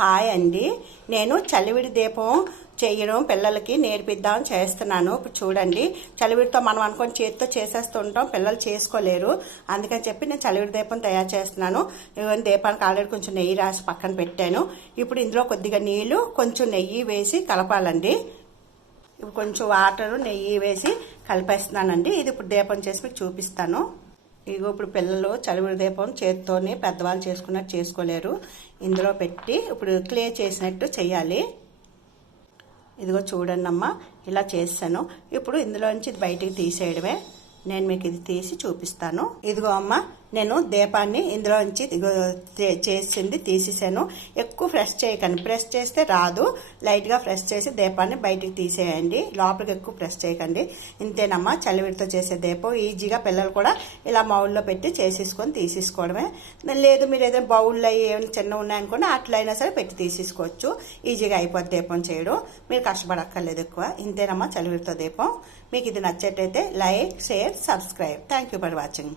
Hi అండి. నేను చలివిడి దీపం చేయడం పిల్లలకి నేర్పిద్దాం చేస్తున్నాను. ఇప్పుడు చూడండి, చలివిడితో మనం అనుకొని చేతితో చేసేస్తుంటాం, పిల్లలు చేసుకోలేరు. అందుకని చెప్పి నేను చలివిడి దీపం తయారు చేస్తున్నాను. ఇవన్నీ దీపానికి ఆల్రెడీ కొంచెం నెయ్యి రాసి పక్కన పెట్టాను. ఇప్పుడు ఇందులో కొద్దిగా నీళ్లు, కొంచెం నెయ్యి వేసి కలపాలండి. ఇప్పుడు కొంచెం వాటర్, నెయ్యి వేసి కలిపేస్తున్నానండి. ఇది ఇప్పుడు దీపం చేసి మీకు చూపిస్తాను. ఇదిగో ఇప్పుడు పిల్లలు చలివిడి దీపం చేతితోనే పెద్దవాళ్ళు చేసుకున్నట్టు చేసుకోలేరు. ఇందులో పెట్టి ఇప్పుడు క్లే చేసినట్టు చేయాలి. ఇదిగో చూడండి అమ్మ, ఇలా చేస్తాను. ఇప్పుడు ఇందులోంచి ఇది బయటికి తీసేయడమే. నేను మీకు ఇది తీసి చూపిస్తాను. ఇదిగో అమ్మ, నేను దీపాన్ని ఇందులోంచి చేసింది తీసేసాను. ఎక్కువ ప్రెస్ చేయకండి, ప్రెస్ చేస్తే రాదు. లైట్గా ప్రెస్ చేసి దీపాన్ని బయటికి తీసేయండి, లోపలికి ఎక్కువ ప్రెస్ చేయకండి. ఇంతేనమ్మా చలివిడితో చేసే దీపం. ఈజీగా పిల్లలు కూడా ఇలా మౌల్లో పెట్టి చేసేసుకొని తీసేసుకోవడమే. లేదు మీరు ఏదైనా బౌల్లో ఏమైనా చిన్న ఉన్నాయనుకోండి, అట్లయినా సరే పెట్టి తీసేసుకోవచ్చు. ఈజీగా అయిపోద్ది దీపం చేయడం, మీరు కష్టపడక్కర్లేదు ఎక్కువ. ఇంతేనమ్మా చలివిడితో దీపం. మీకు ఇది నచ్చేటైతే like, share, subscribe. Thank you for watching.